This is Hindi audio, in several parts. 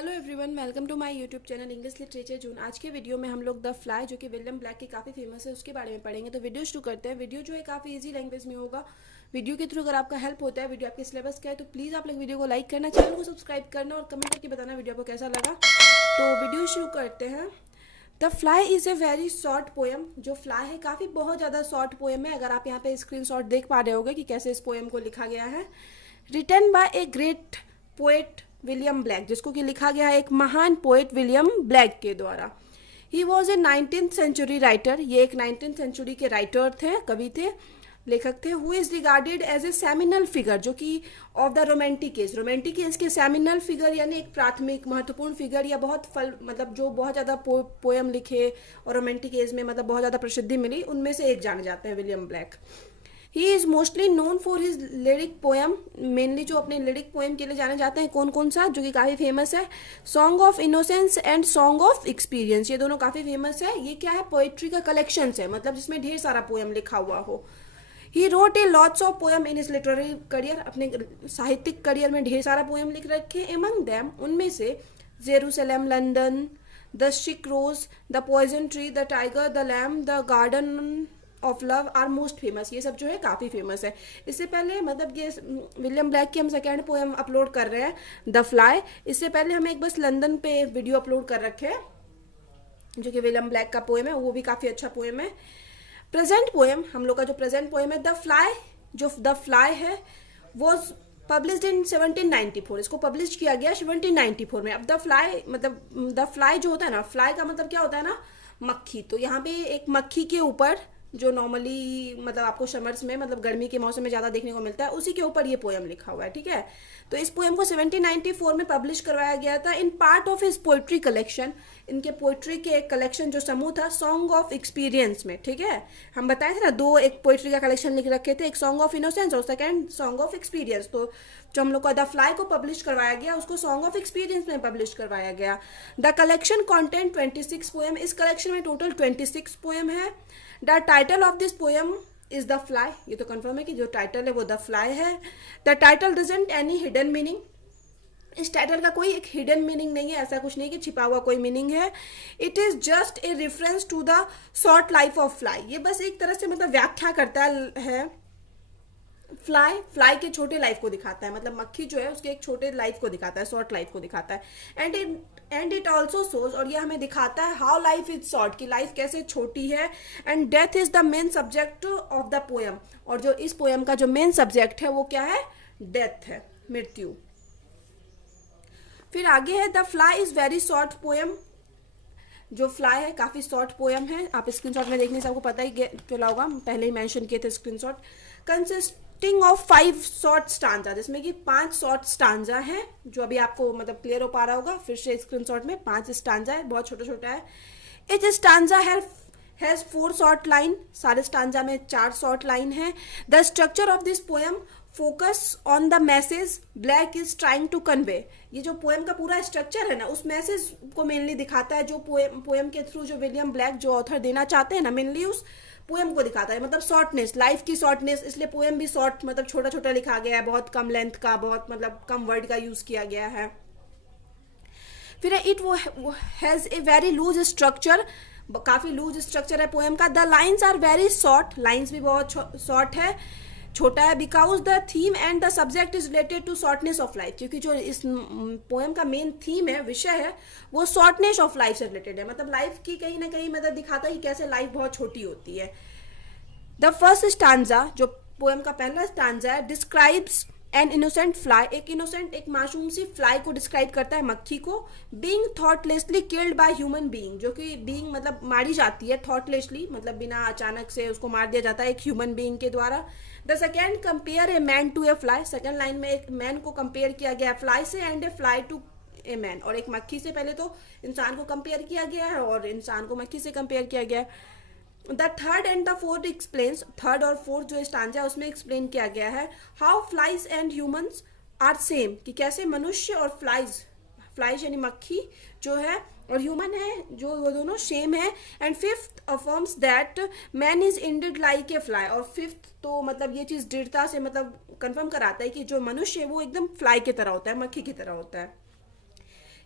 Hello everyone, welcome to my YouTube channel English literature June. आज के वीडियो में हम लोग द फ्लाई जो कि विलियम ब्लैक की काफ़ी फेमस है उसके बारे में पढ़ेंगे। तो वीडियो शुरू करते हैं। वीडियो जो है काफ़ी इजी लैंग्वेज में होगा। वीडियो के थ्रू अगर आपका हेल्प होता है, वीडियो आपके सिलेबस का है, तो प्लीज़ आप लोग वीडियो को लाइक करना, चैनल को सब्सक्राइब करना और कमेंट करके बताना वीडियो को कैसा लगा। तो वीडियो शुरू करते हैं। The fly is a very short poem. जो फ्लाई है काफ़ी बहुत ज़्यादा शॉर्ट पोएम है। अगर आप यहाँ पे स्क्रीनशॉट देख पा रहे होगे कि कैसे इस पोएम को लिखा गया है। Written by a great poet William Blake, जिसको कि लिखा गया है एक महान पोएट विलियम ब्लैक के द्वारा। He was a 19th century writer. ये एक 19th सेंचुरी के राइटर थे, कवि थे, लेखक थे। Who is regarded as a seminal figure, जो कि of the romantic age. Romantic age के सेमिनल फिगर यानी एक प्राथमिक महत्वपूर्ण फिगर, या बहुत फल मतलब जो बहुत ज़्यादा पोएम लिखे और रोमांटिक एज में मतलब बहुत ज़्यादा प्रसिद्धि मिली, उनमें से एक जाने जाते हैं William black. He is mostly known for his lyric poem. Mainly जो अपने लिरिक पोएम के लिए जाने जाते हैं, कौन कौन सा, जो कि काफ़ी फेमस है। Song of innocence and song of experience, ये दोनों काफ़ी फेमस है। ये क्या है, पोइट्री का कलेक्शन है, मतलब जिसमें ढेर सारा पोएम लिखा हुआ हो। He wrote a lots of poem in his literary career. अपने साहित्यिक करियर में ढेर सारा पोएम लिख रखे। एमंग दैम, उनमें से Jerusalem, London, the sick rose, the poison tree, the tiger, the lamb, the garden of love are most famous. ये सब जो है काफ़ी फेमस है। इससे पहले मतलब ये विलियम ब्लैक की हम सेकेंड पोएम अपलोड कर रहे हैं, द फ्लाई। इससे पहले हम एक बस लंदन पे वीडियो अपलोड कर रखे हैं, जो कि विलियम ब्लैक का पोएम है, वो भी काफ़ी अच्छा पोएम है। प्रेजेंट पोएम, हम लोग का जो प्रेजेंट पोएम है द फ्लाई, जो द फ्लाई है वो पब्लिश्ड इन 1794। इसको पब्लिश किया गया 1794 में। अब द फ्लाई मतलब द फ्लाई जो होता है ना, फ्लाई का मतलब क्या होता है ना, मक्खी। तो यहाँ पे एक मक्खी के ऊपर, जो नॉर्मली मतलब आपको समर्स में मतलब गर्मी के मौसम में ज़्यादा देखने को मिलता है, उसी के ऊपर ये पोएम लिखा हुआ है, ठीक है। तो इस पोएम को 1794 में पब्लिश करवाया गया था in part of his poetry collection. इनके पोइट्री के एक कलेक्शन जो समूह था, सॉन्ग ऑफ एक्सपीरियंस में, ठीक है। हम बताए थे ना, दो एक पोइट्री का कलेक्शन लिख रखे थे, एक सॉन्ग ऑफ इनोसेंस और सेकेंड सॉन्ग ऑफ एक्सपीरियंस। तो जो हम लोग का द फ्लाई को पब्लिश करवाया गया, उसको सॉन्ग ऑफ एक्सपीरियंस में पब्लिश करवाया गया। The collection content 26 poem. इस कलेक्शन में टोटल 26 पोएम है। The title of this poem is the fly. ये तो कंफर्म है कि जो टाइटल है वो द फ्लाई है। The title doesn't any hidden meaning. इस टाइटल का कोई एक हिडन मीनिंग नहीं है, ऐसा कुछ नहीं कि छिपा हुआ कोई मीनिंग है। It is just a reference to the short life of fly. ये बस एक तरह से मतलब व्याख्या करता है। फ्लाई के छोटे लाइफ को दिखाता है, मतलब मक्खी जो है उसके एक छोटे लाइफ को दिखाता है, शॉर्ट लाइफ को दिखाता है। एंड इट ऑल्सो शोज, और ये हमें दिखाता है हाउ लाइफ इज शॉर्ट, की लाइफ कैसे छोटी है। And death is the main subject of the poem. और जो इस पोएम का जो मेन सब्जेक्ट है वो क्या है, डेथ है, मृत्यु। फिर आगे है the fly is very short poem. जो फ्लाई है काफ़ी शॉर्ट पोएम है। आप स्क्रीनशॉट में देखने से आपको पता ही चला होगा, पहले ही मेंशन किए थे screenshot. Consisting of 5 short stanza, जिसमें कि 5 शॉर्ट स्टांजा है, जो अभी आपको मतलब क्लियर हो पा रहा होगा। फिर से स्क्रीनशॉट में 5 स्टांजा है, बहुत छोटा छोटा है। Each stanza has 4 short line. सारे स्टांजा में 4 शॉर्ट लाइन है। The structure of this poem focus on the message Blake is trying to convey. ये जो पोएम का पूरा स्ट्रक्चर है ना, उस मैसेज को मेनली दिखाता है, जो पोएम के थ्रू जो विलियम ब्लैक जो ऑथर देना चाहते हैं ना, मेनली उस पोएम को दिखाता है। मतलब शॉर्टनेस, लाइफ की शॉर्टनेस, इसलिए पोएम भी शॉर्ट मतलब छोटा छोटा लिखा गया है, बहुत कम लेंथ का, बहुत मतलब कम वर्ड का यूज किया गया है। फिर इट वो has a very loose structure, काफी लूज स्ट्रक्चर है पोएम का। The lines are very short, lines भी बहुत शॉर्ट है, छोटा है। Because the theme and the subject is related to shortness of life, क्योंकि जो इस पोएम का मेन थीम है, विषय है, वो शॉर्टनेस ऑफ लाइफ से रिलेटेड है। मतलब लाइफ की कहीं ना कहीं मतलब दिखाता है कि कैसे लाइफ बहुत छोटी होती है। द फर्स्ट स्टांजा, जो पोएम का पहला स्टांजा है, डिस्क्राइब्स एन इनोसेंट फ्लाई। एक इनोसेंट, एक मासूम सी फ्लाई को डिस्क्राइब करता है, मक्खी को। Being thoughtlessly killed by human being, जो कि बीइंग मतलब मारी जाती है, थॉटलेसली मतलब बिना अचानक से उसको मार दिया जाता है एक ह्यूमन बीइंग के द्वारा। The second, compare a man to a fly. Second line में एक मैन को कंपेयर किया गया फ्लाई से, and a fly to a man. और एक मक्खी से, पहले तो इंसान को कंपेयर किया गया है और इंसान को मक्खी से कंपेयर किया गया है। The third and the fourth explains, third और फोर्थ जो स्टांजा है उसमें एक्सप्लेन किया गया है how flies and humans are same, कि कैसे मनुष्य और फ्लाइज यानी मक्खी जो है और ह्यूमन है, जो वो दोनों सेम है। And fifth affirms that man is indeed like a fly. और फिफ्थ तो मतलब ये चीज़ दृढ़ता से मतलब कंफर्म कराता है कि जो मनुष्य है वो एकदम फ्लाई की तरह होता है, मक्खी की तरह होता है।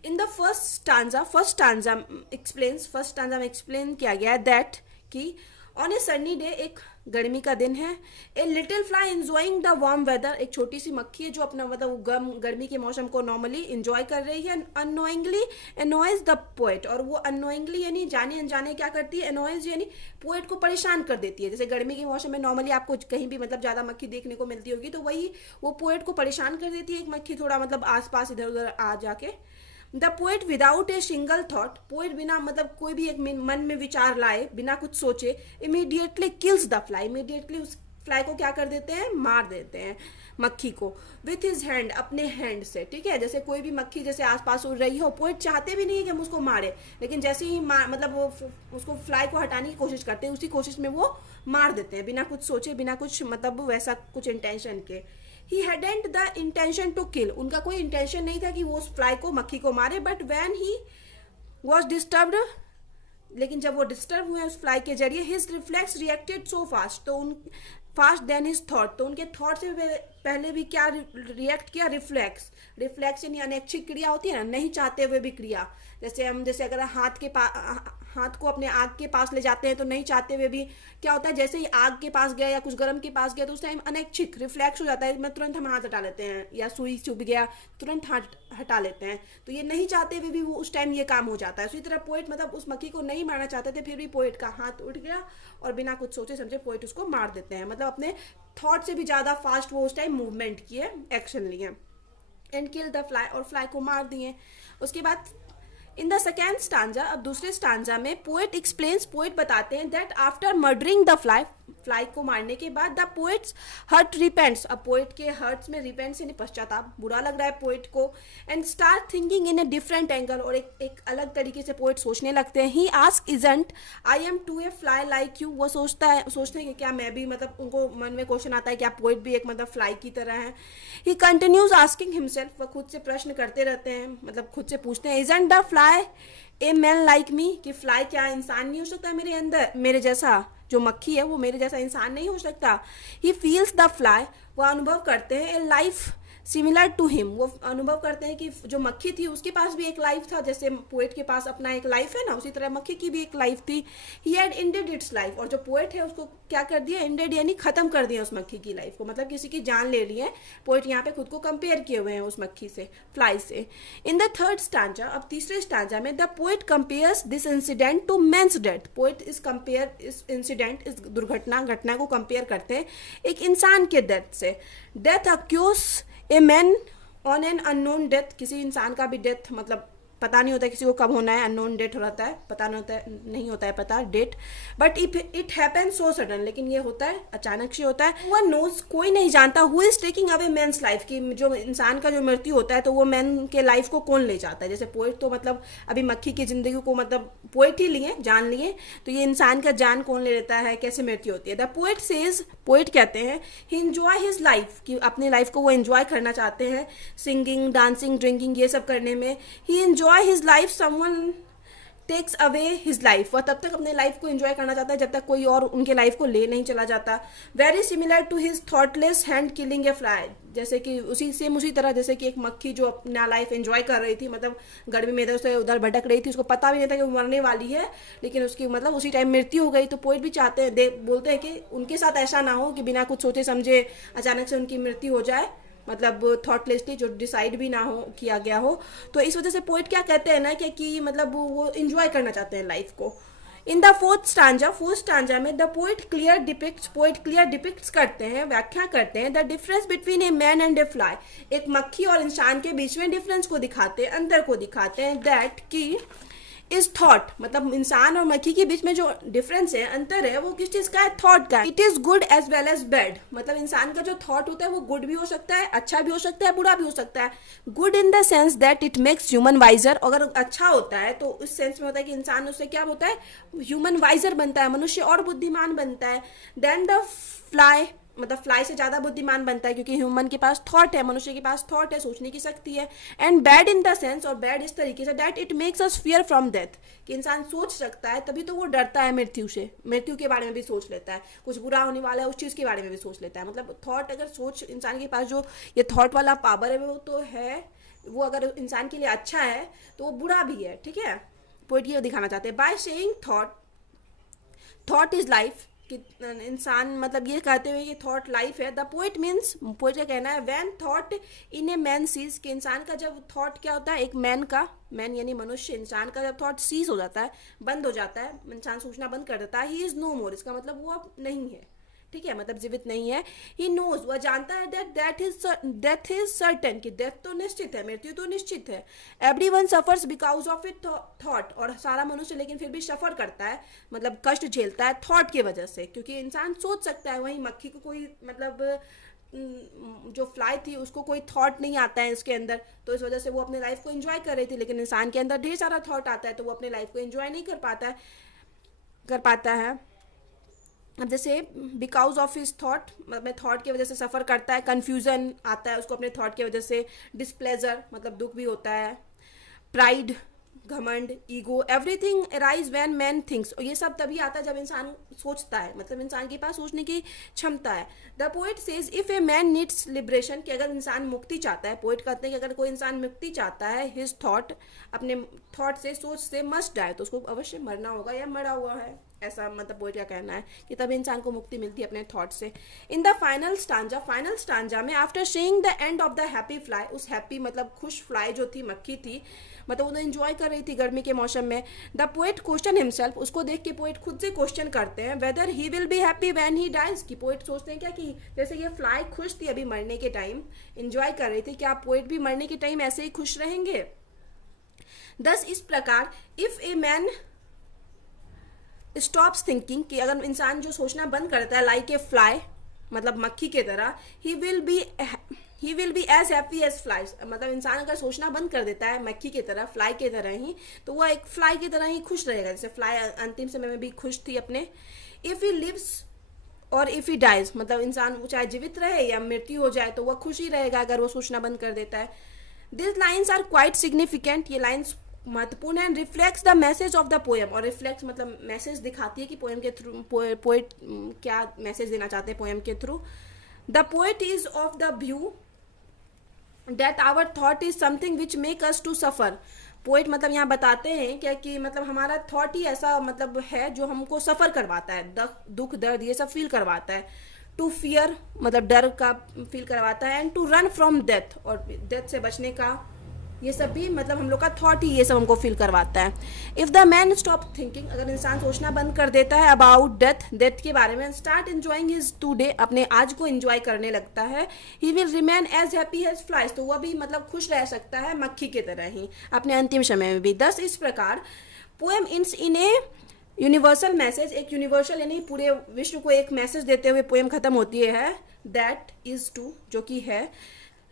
इन द फर्स्ट स्टांजा में एक्सप्लेन किया गया दैट कि ऑन ए सनी डे, एक गर्मी का दिन है, a little fly enjoying the warm weather, एक छोटी सी मक्खी है जो अपना मतलब गर्मी के मौसम को नॉर्मली इंजॉय कर रही है, अनोइंगली एनॉयज द पोएट, और वो अनोइंगली यानी जाने अनजाने क्या करती है, एनॉयज यानी पोएट को परेशान कर देती है। जैसे गर्मी के मौसम में नॉर्मली आपको कहीं भी मतलब ज़्यादा मक्खी देखने को मिलती होगी, तो वही वो पोएट को परेशान कर देती है एक मक्खी, थोड़ा मतलब आसपास इधर उधर आ जाके। The poet without a single thought, poet बिना मतलब कोई भी एक मन में विचार लाए, बिना कुछ सोचे, immediately kills the fly, immediately उस फ्लाई को क्या कर देते हैं, मार देते हैं मक्खी को, विथ हिज हैंड, अपने हैंड से। ठीक है, जैसे कोई भी मक्खी जैसे आसपास उड़ रही हो, पोएट चाहते भी नहीं है कि हम उसको मारे, लेकिन जैसे ही मतलब वो उसको फ्लाई को हटाने की कोशिश करते हैं, उसी कोशिश में वो मार देते हैं, बिना कुछ सोचे, बिना कुछ मतलब वैसा कुछ इंटेंशन के। He hadn't the intention to kill, उनका कोई इंटेंशन नहीं था कि वो उस फ्लाई को, मक्खी को मारे, but when he was disturbed, लेकिन जब वो डिस्टर्ब हुए उस फ्लाई के जरिए, his reflex reacted so fast, तो उन फास्ट देन हिज थॉट, तो उनके थॉट से पहले भी क्या रिएक्ट किया, रिफ्लेक्स यानी अनैच्छिक क्रिया होती है ना, नहीं चाहते हुए भी क्रिया। जैसे अगर हाथ को अपने आग के पास ले जाते हैं तो नहीं चाहते हुए भी क्या होता है, जैसे ही आग के पास गया या कुछ गर्म के पास गया तो उस टाइम अनैच्छिक रिफ्लेक्स हो जाता है, मैं तुरंत हम हाथ हटा लेते हैं, या सुई चुभ गया तुरंत हाथ हटा लेते हैं, तो ये नहीं चाहते हुए भी वो उस टाइम ये काम हो जाता है। उसी तरह पोएट मतलब उस मक्खी को नहीं मारना चाहते थे, फिर भी पोएट का हाथ उठ गया और बिना कुछ सोचे समझे पोएट उसको मार देते हैं, मतलब अपने थॉट से भी ज़्यादा फास्ट वो उस टाइम मूवमेंट किए, एक्शन लिए, एंड किल द फ्लाई, और फ्लाई को मार दिए। उसके बाद इन द सेकेंड स्टांजा, अब दूसरे स्टांजा में पोएट एक्सप्लेन्स, पोएट बताते हैं that after murdering the fly को मारने के बाद द पोएट्स हर्ट रिपेंट्स, अब पोएट के हर्ट्स में रिपेंट्स यानी पश्चाताप, बुरा लग रहा है पोएट को, and start thinking in a different angle, और एक अलग तरीके से पोएट सोचने लगते हैं। He ask isn't I am too a fly like you, वो सोचते हैं कि क्या मैं भी, मतलब उनको मन में क्वेश्चन आता है क्या पोएट भी एक मतलब फ्लाई की तरह है। ही कंटिन्यूज आस्किंग हिमसेल्फ, वह खुद से प्रश्न करते रहते हैं, मतलब खुद से पूछते हैं, isn't the fly a man like me, कि फ्लाई क्या इंसान नहीं हो सकता है मेरे अंदर, मेरे जैसा, जो मक्खी है वो मेरे जैसा इंसान नहीं हो सकता। ही फील्स द फ्लाई, वो अनुभव करते हैं, a life similar to him, वो अनुभव करते हैं कि जो मक्खी थी उसके पास भी एक लाइफ था, जैसे पोएट के पास अपना एक लाइफ है ना, उसी तरह मक्खी की भी एक लाइफ थी। He had ended it's life, और जो पोएट है उसको क्या कर दिया, एंडेड यानी खत्म कर दिया उस मक्खी की लाइफ को, मतलब किसी की जान ले ली है। पोएट यहाँ पे खुद को कंपेयर किए हुए हैं उस मक्खी से, फ्लाई से। इन द थर्ड स्टांजा, अब तीसरे स्टांजा में the poet compares this incident to man's death, poet इस इंसिडेंट, इस घटना को कंपेयर करते हैं एक इंसान के डेथ से। Death accuse a man on an unknown death, किसी इंसान का भी डेथ मतलब पता नहीं होता है किसी को कब होना है, अननोन डेट रहता है, पता नहीं होता है पता date, but it happen so sudden, लेकिन ये होता है अचानक से होता है। वन नोज, कोई नहीं जानता, who is taking away man's life, की जो इंसान का जो मृत्यु होता है तो वो मैन के लाइफ को कौन ले जाता है। जैसे पोएट तो मतलब अभी मक्खी की जिंदगी को मतलब पोएट ही लिए, जान लिए, तो ये इंसान का जान कौन ले लेता है, कैसे मृत्यु होती है। द पोएट सेज, पोएट कहते हैं, ही एंजॉय हिज लाइफ, कि अपनी लाइफ को वो एंजॉय करना चाहते हैं, सिंगिंग, डांसिंग, ड्रिंकिंग, ये सब करने में। He enjoy his life, someone takes away his life, वह तब तक अपने लाइफ को एंजॉय करना चाहता है जब तक कोई और उनके लाइफ को ले नहीं चला जाता। Very similar to his thoughtless hand killing a fly, जैसे कि उसी तरह जैसे कि एक मक्खी जो अपना लाइफ एंजॉय कर रही थी, मतलब गर्मी में इधर से उधर भटक रही थी, उसको पता भी नहीं था कि वो मरने वाली है, लेकिन उसकी मतलब उसी टाइम मृत्यु हो गई। तो पोएट भी चाहते हैं, बोलते हैं कि उनके साथ ऐसा ना हो कि बिना कुछ सोचे समझे अचानक से उनकी मृत्यु हो जाए, मतलब थॉटलेसली, जो डिसाइड भी ना हो किया गया हो। तो इस वजह से पोएट क्या कहते हैं ना कि मतलब वो एंजॉय करना चाहते हैं लाइफ को। इन द फोर्थ स्टांजा में द पोएट क्लियर डिपिक्ट्स करते हैं, व्याख्या करते हैं the difference between a man and a fly, एक मक्खी और इंसान के बीच में डिफरेंस को दिखाते हैं, अंतर को दिखाते हैं। दैट की इज थॉट, मतलब इंसान और मक्खी के बीच में जो डिफरेंस है, अंतर है, वो किस चीज का है, थॉट का। It is good as well as bad, मतलब इंसान का जो थॉट होता है वो गुड भी हो सकता है, अच्छा भी हो सकता है, बुरा भी हो सकता है। Good in the sense that it makes human wiser, अगर अच्छा होता है तो इस सेंस में होता है कि इंसान उससे क्या होता है, ह्यूमन वाइजर बनता है, मनुष्य और बुद्धिमान बनता है। देन द फ्लाई, मतलब फ्लाई से ज़्यादा बुद्धिमान बनता है, क्योंकि ह्यूमन के पास थॉट है, मनुष्य के पास थॉट है, सोचने की शक्ति है। And bad in the sense, और बैड इस तरीके say that it makes us fear from death, कि इंसान सोच सकता है तभी तो वो डरता है मृत्यु से, मृत्यु के बारे में भी सोच लेता है, कुछ बुरा होने वाला है उस चीज़ के बारे में भी सोच लेता है। मतलब थॉट, अगर सोच इंसान के पास जो ये थॉट वाला पावर है वो तो है, वो अगर इंसान के लिए अच्छा है तो वो बुरा भी है, ठीक है। पोइट ये दिखाना चाहते हैं by saying thought is life, कि इंसान मतलब ये कहते हुए कि थॉट लाइफ है। द पोइट मीन्स, पोइट का कहना है when thought in a man ceases, कि इंसान का जब थॉट क्या होता है, एक मैन यानी मनुष्य, इंसान का जब थॉट सीज हो जाता है, बंद हो जाता है, इंसान सोचना बंद कर देता है, ही इज नो मोर, इसका मतलब वो अब नहीं है, ठीक है, मतलब जीवित नहीं है। ही नोज, वह जानता है डेथ इज सर्टेन, कि डेथ तो निश्चित है, मृत्यु तो निश्चित है। Everyone suffers because of it thought, और सारा मनुष्य लेकिन फिर भी सफर करता है, मतलब कष्ट झेलता है थॉट की वजह से, क्योंकि इंसान सोच सकता है, वहीं मक्खी को कोई मतलब जो फ्लाई थी उसको कोई थॉट नहीं आता है इसके अंदर, तो इस वजह से वो अपने लाइफ को एंजॉय कर रही थी। लेकिन इंसान के अंदर ढेर सारा थॉट आता है तो वो अपने लाइफ को एंजॉय नहीं कर पाता है। अब जैसे बिकॉज ऑफ हिज थॉट, मतलब थॉट की वजह से सफ़र करता है, कन्फ्यूज़न आता है उसको अपने थॉट की वजह से, डिस्प्लेजर मतलब दुख भी होता है, प्राइड घमंड, ego, everything arise when man thinks, और ये सब तभी आता है जब इंसान सोचता है, मतलब इंसान के पास सोचने की क्षमता है। The poet says if a man needs liberation, कि अगर इंसान मुक्ति चाहता है, पोइट कहते हैं कि अगर कोई इंसान मुक्ति चाहता है, हिज थॉट, अपने थॉट से, सोच से, मस्ट डाई, तो उसको अवश्य मरना होगा या मरा हुआ है, ऐसा मतलब पोइट का कहना है कि तभी इंसान को मुक्ति मिलती है अपने थॉट से। इन द फाइनल स्टांजा में after seeing the end of the happy fly, उस हैप्पी मतलब खुश फ्लाई जो थी, मक्खी थी, मतलब वो एंजॉय कर रही थी गर्मी के मौसम में। द पोइट क्वेश्चन हिमसेल्फ, उसको देख के पोइट खुद से क्वेश्चन करते हैं whether he will be happy when he dies, कि पोइट सोचते हैं क्या कि जैसे ये फ्लाई खुश थी अभी मरने के टाइम, एंजॉय कर रही थी, क्या पोइट भी मरने के टाइम ऐसे ही खुश रहेंगे। दस इस प्रकार if a man stops thinking, कि अगर इंसान जो सोचना बंद करता है, लाइक ए फ्लाई मतलब मक्खी की तरह, he will be as happy as flies, मतलब इंसान अगर सोचना बंद कर देता है मक्खी की तरह, फ्लाई की तरह ही, तो वह एक फ्लाई की तरह ही खुश रहेगा, जैसे फ्लाई अंतिम समय में भी खुश थी अपने। इफ ही लिव्स और इफ ही डाइज, मतलब इंसान चाहे जीवित रहे या मृत्यु हो जाए तो वह खुश ही रहेगा अगर वो सोचना बंद कर देता है। This lines are quite significant, ये लाइन्स महत्वपूर्ण है। Reflects the message of the poem, और रिफ्लेक्ट मतलब मैसेज दिखाती है कि पोएम के थ्रू पोएट क्या मैसेज देना चाहते हैं पोएम के through. The poet is of the view that our thought is something which make us to suffer, poet मतलब यहाँ बताते हैं क्या कि मतलब हमारा थॉट ही ऐसा मतलब है जो हमको सफ़र करवाता है, दुख दर्द ये सब फील करवाता है। टू फियर मतलब डर का फील करवाता है, and to run from death, और डेथ से बचने का, ये सब भी मतलब हम लोग का थॉट ही ये सब हमको फील करवाता है। If the man stop thinking, अगर इंसान सोचना बंद कर देता है अबाउट डेथ के बारे में, स्टार्ट एंजॉइंग हिज टुडे, अपने आज को एंजॉय करने लगता है, he will remain as happy as flies, तो वह भी मतलब खुश रह सकता है मक्खी की तरह ही अपने अंतिम समय में भी। दस इस प्रकार poem in a universal message, एक यूनिवर्सल यानी पूरे विश्व को एक मैसेज देते हुए पोएम खत्म होती है। दैट इज टू, जो कि है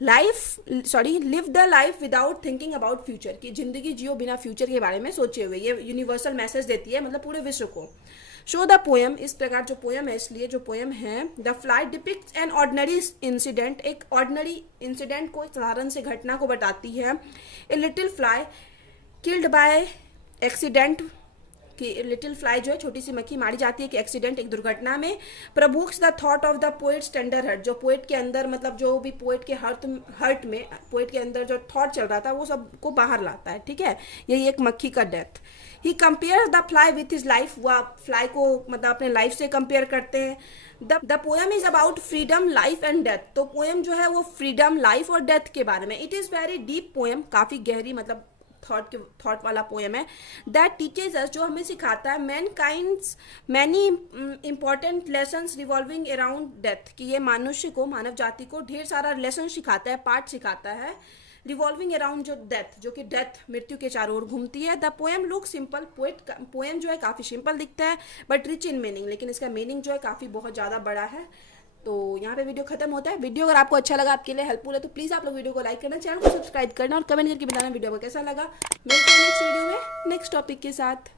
live the life without thinking about future, की जिंदगी जियो बिना फ्यूचर के बारे में सोचे हुए, ये यूनिवर्सल मैसेज देती है मतलब पूरे विश्व को। शो द पोएम, इस प्रकार जो पोएम है, इसलिए जो पोएम है the fly depicts an ordinary incident, एक ऑर्डिनरी इंसिडेंट को, साधारण से घटना को बताती है। A little fly killed by accident, कि लिटिल फ्लाई जो है छोटी सी मक्खी मारी जाती है कि एक्सीडेंट, एक दुर्घटना में। Provokes the thought of the poets tender heart, जो पोएट के अंदर मतलब जो भी पोएट के हर्ट में पोएट के अंदर जो थॉट चल रहा था वो सबको बाहर लाता है, ठीक है। यही एक मक्खी का death. He compare the fly with his life, वह फ्लाई को मतलब अपने लाइफ से कंपेयर करते हैं। The poem is about freedom life and death, तो पोएम जो है वो फ्रीडम लाइफ और डेथ के बारे में। It is very deep poem, काफ़ी गहरी मतलब थॉट वाला पोएम है। दैट टीचेज अस, जो हमें सिखाता है man kinds many important lessons revolving around death, कि ये मनुष्य को, मानव जाति को ढेर सारा लेसन सिखाता है, पाठ सिखाता है। रिवॉल्विंग अराउंड जो डेथ, जो कि डेथ मृत्यु के चारों ओर घूमती है। The poem look simple, poem जो है काफ़ी सिंपल दिखता है बट रिच इन मीनिंग, लेकिन इसका मीनिंग जो है काफ़ी बहुत ज़्यादा बड़ा है। तो यहाँ पे वीडियो खत्म होता है। वीडियो अगर आपको अच्छा लगा, आपके लिए हेल्पफुल है, तो प्लीज़ आप लोग वीडियो को लाइक करना, चैनल को सब्सक्राइब करना और कमेंट करके बताना वीडियो को कैसा लगा। मिलते हैं नेक्स्ट वीडियो में नेक्स्ट टॉपिक के साथ।